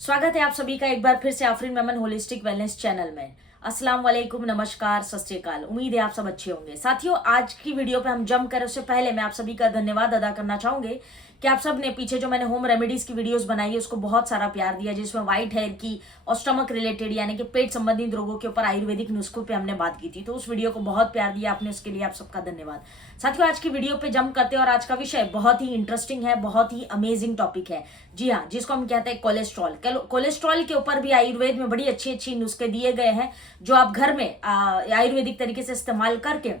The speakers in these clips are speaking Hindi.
स्वागत है आप सभी का एक बार फिर से Afreen Memon holistic wellness channel में। अस्सलाम वालेकुम, नमस्कार, सत श्री अकाल। उम्मीद है आप सब अच्छे होंगे। साथियों, आज की वीडियो पे हम जंप करें उससे पहले मैं आप सभी का धन्यवाद अदा करना चाहूंगी कि आप सब ने पीछे जो मैंने होम रेमेडीज की वीडियोस बनाई है उसको बहुत सारा प्यार दिया, जिसमें व्हाइट हेयर की और स्टमक रिलेटेड यानी कि पेट संबंधित रोगों के ऊपर आयुर्वेदिक नुस्खों पे हमने बात की थी। तो उस वीडियो को बहुत प्यार दिया आपने, उसके लिए आप सबका धन्यवाद। साथियों, आज की वीडियो पे जंप करते हैं और आज का विषय बहुत ही इंटरेस्टिंग है, बहुत ही अमेजिंग टॉपिक है। जी हाँ, जिसको हम कहते हैं कोलेस्ट्रॉल। कोलेस्ट्रॉल के ऊपर भी आयुर्वेद में बड़ी अच्छी अच्छी नुस्खे दिए गए हैं जो आप घर में आयुर्वेदिक तरीके से इस्तेमाल करके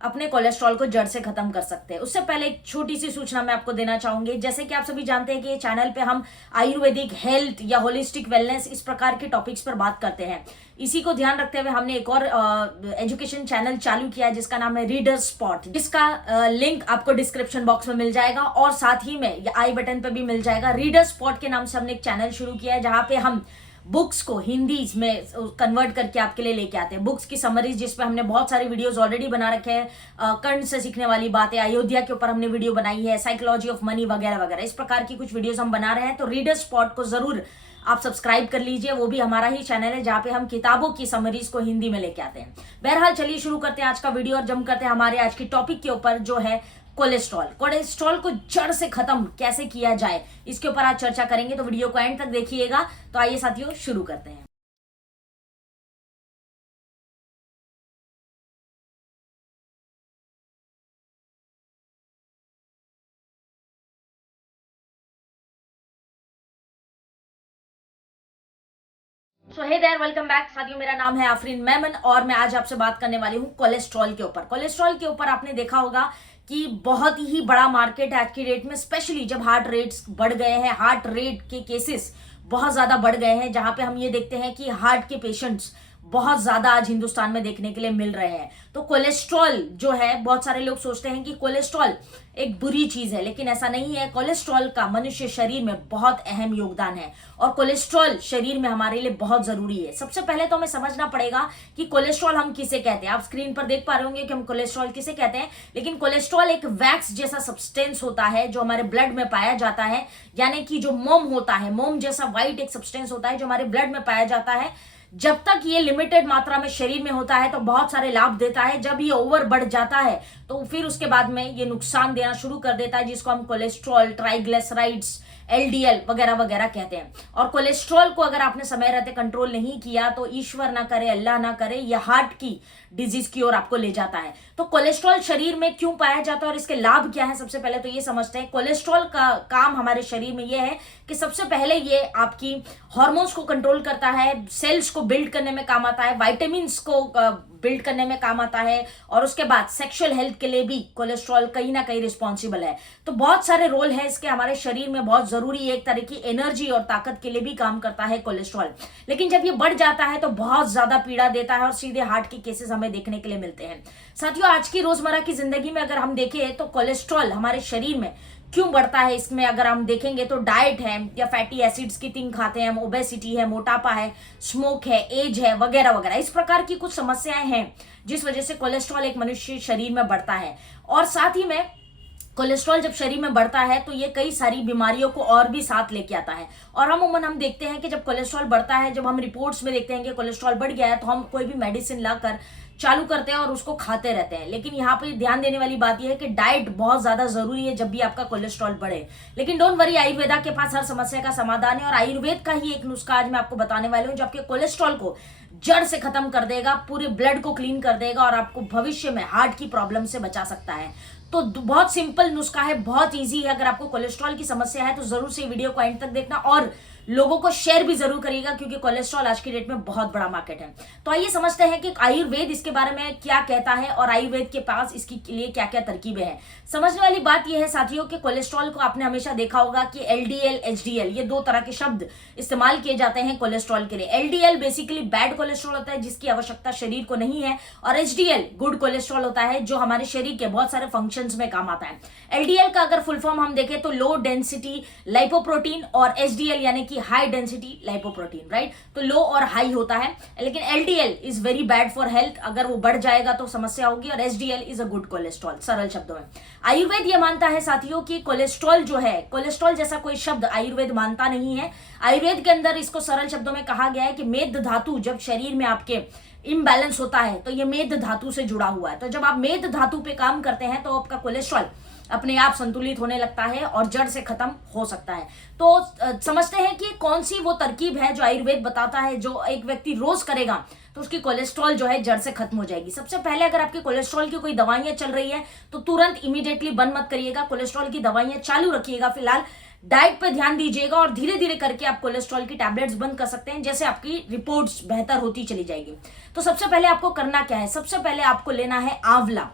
अपने कोलेस्ट्रॉल को जड़ से खत्म कर सकते हैं। उससे पहले एक छोटी सी सूचना मैं आपको देना चाहूंगी। जैसे कि आप सभी जानते हैं कि ये चैनल पे हम आयुर्वेदिक हेल्थ या होलिस्टिक वेलनेस इस प्रकार के टॉपिक्स पर बात करते हैं। इसी को ध्यान रखते हुए हमने एक और एजुकेशन चैनल चालू किया है जिसका नाम है रीडर स्पॉट, जिसका लिंक आपको डिस्क्रिप्शन बॉक्स में मिल जाएगा और साथ ही में आई बटन पे भी मिल जाएगा। रीडर स्पॉट के नाम से हमने एक चैनल शुरू किया है जहां पे हम बुक्स को हिंदी में कन्वर्ट करके आपके लिए लेके आते हैं। बुक्स की समरीज जिसपे हमने बहुत सारी वीडियोस ऑलरेडी बना रखे हैं। कर्ण से सीखने वाली बातें, अयोध्या के ऊपर हमने वीडियो बनाई है, साइकोलॉजी ऑफ मनी वगैरह वगैरह, इस प्रकार की कुछ वीडियोस हम बना रहे हैं। तो रीडर स्पॉट को जरूर आप सब्सक्राइब कर लीजिए, वो भी हमारा ही चैनल है जहाँ पे हम किताबों की समरीज को हिंदी में लेके आते हैं। बहरहाल चलिए शुरू करते हैं आज का वीडियो और जम करते हैं हमारे आज की टॉपिक के ऊपर जो है कोलेस्ट्रॉल। कोलेस्ट्रॉल को जड़ से खत्म कैसे किया जाए इसके ऊपर आज चर्चा करेंगे, तो वीडियो को एंड तक देखिएगा। तो आइए साथियों शुरू करते हैं। सो हे देयर, वेलकम बैक साथियों। मेरा नाम है आफरीन मेमन और मैं आज आपसे बात करने वाली हूँ कोलेस्ट्रॉल के ऊपर। कोलेस्ट्रॉल के ऊपर आपने देखा होगा कि बहुत ही बड़ा मार्केट है आज की डेट में, स्पेशली जब हार्ट रेट्स बढ़ गए हैं, हार्ट रेट के केसेस बहुत ज्यादा बढ़ गए हैं, जहां पे हम ये देखते हैं कि हार्ट के पेशेंट्स बहुत ज्यादा आज हिंदुस्तान में देखने के लिए मिल रहे हैं। तो कोलेस्ट्रॉल जो है, बहुत सारे लोग सोचते हैं कि कोलेस्ट्रॉल एक बुरी चीज है, लेकिन ऐसा नहीं है। कोलेस्ट्रॉल का मनुष्य शरीर में बहुत अहम योगदान है और कोलेस्ट्रॉल शरीर में हमारे लिए बहुत जरूरी है। सबसे पहले तो हमें समझना पड़ेगा कि कोलेस्ट्रॉल हम किसे कहते हैं। आप स्क्रीन पर देख पा रहे होंगे कि हम कोलेस्ट्रॉल किसे कहते हैं, लेकिन कोलेस्ट्रॉल एक वैक्स जैसा सब्सटेंस होता है जो हमारे ब्लड में पाया जाता है, यानी कि जो मोम होता है, मोम जैसा व्हाइट एक सब्सटेंस होता है जो हमारे ब्लड में पाया जाता है। जब तक ये लिमिटेड मात्रा में शरीर में होता है तो बहुत सारे लाभ देता है। जब ये ओवर बढ़ जाता है तो फिर उसके बाद में ये नुकसान देना शुरू कर देता है, जिसको हम कोलेस्ट्रॉल, ट्राइग्लिसराइड्स, एलडीएल वगैरह वगैरह कहते हैं। और कोलेस्ट्रॉल को अगर आपने समय रहते कंट्रोल नहीं किया तो ईश्वर ना करे, अल्लाह ना करे, यह हार्ट की डिजीज की ओर आपको ले जाता है। तो कोलेस्ट्रॉल शरीर में क्यों पाया जाता है और इसके लाभ क्या है, सबसे पहले तो ये समझते हैं। कोलेस्ट्रॉल का काम हमारे शरीर में यह है कि सबसे पहले ये आपकी हार्मोन्स को कंट्रोल करता है, सेल्स को बिल्ड करने में काम आता है, वाइटामिन्स को बिल्ड करने में काम आता है, और उसके बाद सेक्सुअल हेल्थ के लिए भी कोलेस्ट्रॉल कहीं ना कहीं रिस्पॉन्सिबल है। तो बहुत सारे रोल है इसके हमारे शरीर में, बहुत जरूरी एक तरह की एनर्जी और ताकत के लिए भी काम करता है कोलेस्ट्रॉल। लेकिन जब ये बढ़ जाता है तो बहुत ज्यादा पीड़ा देता है और सीधे हार्ट के केसेस हमें देखने के लिए मिलते हैं। साथियों, आज की रोजमर्रा की जिंदगी में अगर हम देखें तो कोलेस्ट्रॉल हमारे शरीर में क्यों बढ़ता है, इसमें अगर हम देखेंगे तो डाइट है या फैटी एसिड्स की थिंग खाते हैं हम, ओबेसिटी है, मोटापा है, स्मोक है, एज है वगैरह वगैरह, इस प्रकार की कुछ समस्याएं हैं जिस वजह से कोलेस्ट्रॉल एक मनुष्य शरीर में बढ़ता है। और साथ ही में कोलेस्ट्रॉल जब शरीर में बढ़ता है तो ये कई सारी बीमारियों को और भी साथ लेके आता है। और हम देखते हैं कि जब कोलेस्ट्रॉल बढ़ता है, जब हम रिपोर्ट्स में देखते हैं कि कोलेस्ट्रॉल बढ़ गया है, तो हम कोई भी मेडिसिन लाकर चालू करते हैं और उसको खाते रहते हैं। लेकिन यहाँ पे ध्यान देने वाली बात यह है कि डाइट बहुत ज्यादा जरूरी है जब भी आपका कोलेस्ट्रॉल बढ़े। लेकिन डोंट वरी, आयुर्वेदा के पास हर समस्या का समाधान है और आयुर्वेद का ही एक नुस्खा आज मैं आपको बताने वाली हूँ जो आपके कोलेस्ट्रॉल को जड़ से खत्म कर देगा, पूरे ब्लड को क्लीन कर देगा और आपको भविष्य में हार्ट की प्रॉब्लम से बचा सकता है। तो बहुत सिंपल नुस्खा है, बहुत इजी है। अगर आपको कोलेस्ट्रॉल की समस्या है तो जरूर से वीडियो को एंड तक देखना और लोगों को शेयर भी जरूर करिएगा, क्योंकि कोलेस्ट्रॉल आज की डेट में बहुत बड़ा मार्केट है। तो आइए समझते हैं कि आयुर्वेद इसके बारे में क्या कहता है और आयुर्वेद के पास इसके लिए क्या क्या तरकीबें हैं। समझने वाली बात यह है साथियों कि कोलेस्ट्रॉल को आपने हमेशा देखा होगा कि एलडीएल, एचडीएल, ये दो तरह के शब्द इस्तेमाल किए जाते हैं कोलेस्ट्रॉल के लिए। एलडीएल बेसिकली बैड कोलेस्ट्रॉल होता है जिसकी आवश्यकता शरीर को नहीं है, और एचडीएल गुड कोलेस्ट्रॉल होता है जो हमारे शरीर के बहुत सारे फंक्शंस में काम आता है। एलडीएल का अगर फुल फॉर्म हम देखें तो लो डेंसिटी लाइपोप्रोटीन, और एचडीएल यानी कि कि हाई डेंसिटी लाइपोप्रोटीन, राइट। तो लो और हाई होता है, लेकिन LDL is very bad for health, अगर वो बढ़ जाएगा तो समस्या होगी, और HDL is a good cholesterol, सरल शब्दों में। आयुर्वेद ये मानता है साथियों कि कोलेस्ट्रॉल जो है, कोलेस्ट्रॉल जैसा कोई शब्द आयुर्वेद मानता नहीं है। आयुर्वेद के अंदर इसको सरल शब्दों में कहा गया है कि मेद धातु जब शरीर में आपके इम्बैलेंस होता है तो ये मेद धातु से जुड़ा हुआ है। तो जब आप मेद धातु पे काम करते हैं तो आपका कोलेस्ट्रॉल अपने आप संतुलित होने लगता है और जड़ से खत्म हो सकता है। तो समझते हैं कि कौन सी वो तरकीब है जो आयुर्वेद बताता है, जो एक व्यक्ति रोज करेगा तो उसकी कोलेस्ट्रॉल जो है जड़ से खत्म हो जाएगी। सबसे पहले अगर आपके कोलेस्ट्रॉल की कोई दवाइयां चल रही है तो तुरंत इमीडिएटली बंद मत करिएगा, कोलेस्ट्रॉल की दवाइयां चालू रखिएगा। फिलहाल डाइट पे ध्यान दीजिएगा और धीरे धीरे करके आप कोलेस्ट्रॉल की टैबलेट्स बंद कर सकते हैं, जैसे आपकी रिपोर्ट्स बेहतर होती चली जाएगी। तो सबसे पहले आपको करना क्या है, सबसे पहले आपको लेना है आंवला।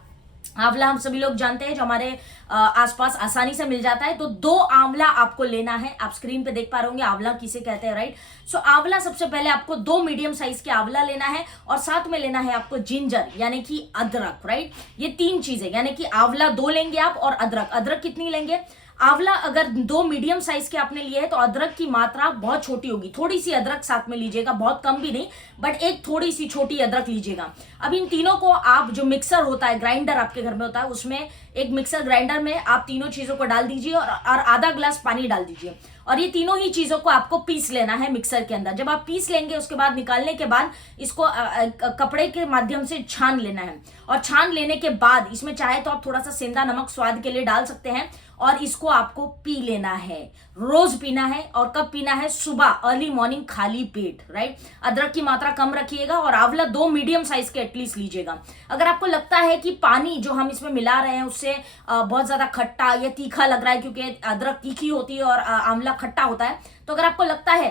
आंवला हम सभी लोग जानते हैं, जो हमारे आसपास आसानी से मिल जाता है। तो 2 आंवला आपको लेना है, आप स्क्रीन पे देख पा रहे होंगे आंवला किसे कहते हैं, राइट। सो आंवला सबसे पहले आपको 2 मीडियम साइज के आंवला लेना है, और साथ में लेना है आपको जिंजर यानी कि अदरक, राइट। ये 3 चीजें, यानी कि आंवला 2 लेंगे आप, और अदरक कितनी लेंगे। आंवला अगर 2 मीडियम साइज के आपने लिए है तो अदरक की मात्रा बहुत छोटी होगी, थोड़ी सी अदरक साथ में लीजिएगा, बहुत कम भी नहीं, बट एक थोड़ी सी छोटी अदरक लीजिएगा। अब इन तीनों को आप, जो मिक्सर होता है, ग्राइंडर आपके घर में होता है, उसमें एक मिक्सर ग्राइंडर में आप तीनों चीजों को डाल दीजिए और आधा ग्लास पानी डाल दीजिए, और ये तीनों ही चीजों को आपको पीस लेना है मिक्सर के अंदर। जब आप पीस लेंगे उसके बाद निकालने के बाद इसको कपड़े के माध्यम से छान लेना है, और छान लेने के बाद इसमें चाहे तो आप थोड़ा सा सेंधा नमक स्वाद के लिए डाल सकते हैं, और इसको आपको पी लेना है, रोज पीना है। और कब पीना है, सुबह अर्ली मॉर्निंग खाली पेट, राइट। अदरक की मात्रा कम रखिएगा और आंवला 2 मीडियम साइज के एटलीस्ट लीजिएगा। अगर आपको लगता है कि पानी जो हम इसमें मिला रहे हैं उससे बहुत ज्यादा खट्टा या तीखा लग रहा है, क्योंकि अदरक तीखी होती है और आंवला खट्टा होता है, तो अगर आपको लगता है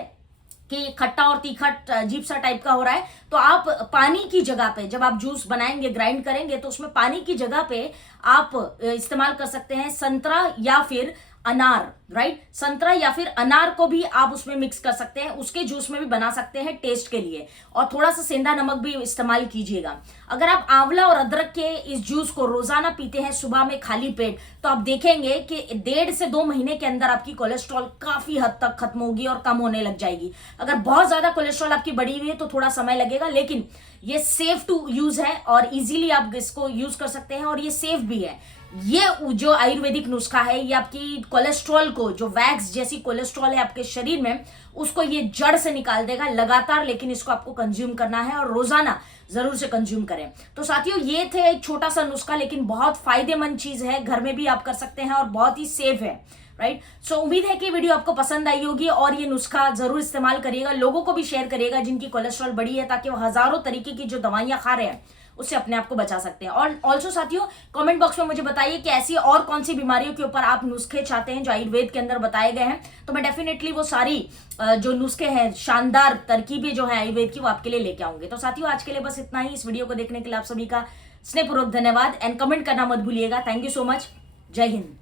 कि खट्टा और तीखा अजीब सा टाइप का हो रहा है, तो आप पानी की जगह पे, जब आप जूस बनाएंगे, ग्राइंड करेंगे, तो उसमें पानी की जगह पे आप इस्तेमाल कर सकते हैं संतरा या फिर अनार, राइट। संतरा या फिर अनार को भी आप उसमें मिक्स कर सकते हैं, उसके जूस में भी बना सकते हैं टेस्ट के लिए, और थोड़ा सा सेंधा नमक भी इस्तेमाल कीजिएगा। अगर आप आंवला और अदरक के इस जूस को रोजाना पीते हैं सुबह में खाली पेट, तो आप देखेंगे कि 1.5 से 2 महीने के अंदर आपकी कोलेस्ट्रॉल काफी हद तक खत्म होगी और कम होने लग जाएगी। अगर बहुत ज्यादा कोलेस्ट्रॉल आपकी बढ़ी हुई है तो थोड़ा समय लगेगा, लेकिन ये सेफ टू यूज है और इजीली आप इसको यूज कर सकते हैं, और ये सेफ भी है। ये जो आयुर्वेदिक नुस्खा है, ये आपकी कोलेस्ट्रॉल को, जो वैक्स जैसी कोलेस्ट्रॉल है आपके शरीर में, उसको ये जड़ से निकाल देगा लगातार। लेकिन इसको आपको कंज्यूम करना है और रोजाना जरूर से कंज्यूम करें। तो साथियों, ये थे एक छोटा सा नुस्खा, लेकिन बहुत फायदेमंद चीज है, घर में भी आप कर सकते हैं और बहुत ही सेफ है, राइट। सो उम्मीद है कि वीडियो आपको पसंद आई होगी, और ये नुस्खा जरूर इस्तेमाल करिएगा, लोगों को भी शेयर करिएगा जिनकी कोलेस्ट्रॉल बढ़ी है, ताकि वो हजारों तरीके की जो दवाइयां खा रहे हैं उससे अपने आप को बचा सकते हैं। और ऑल्सो साथियों, कमेंट बॉक्स में मुझे बताइए कि ऐसी और कौन सी बीमारियों के ऊपर आप नुस्खे चाहते हैं जो आयुर्वेद के अंदर बताए गए हैं, तो मैं डेफिनेटली वो सारी जो नुस्खे हैं, शानदार तरकीबें जो है आयुर्वेद की, वो आपके लिए लेके आऊंगे। तो साथियों, आज के लिए बस इतना ही। इस वीडियो को देखने के लिए आप सभी का स्नेहपूर्वक धन्यवाद, एंड कमेंट करना मत भूलिएगा। Thank you so much. जय हिंद।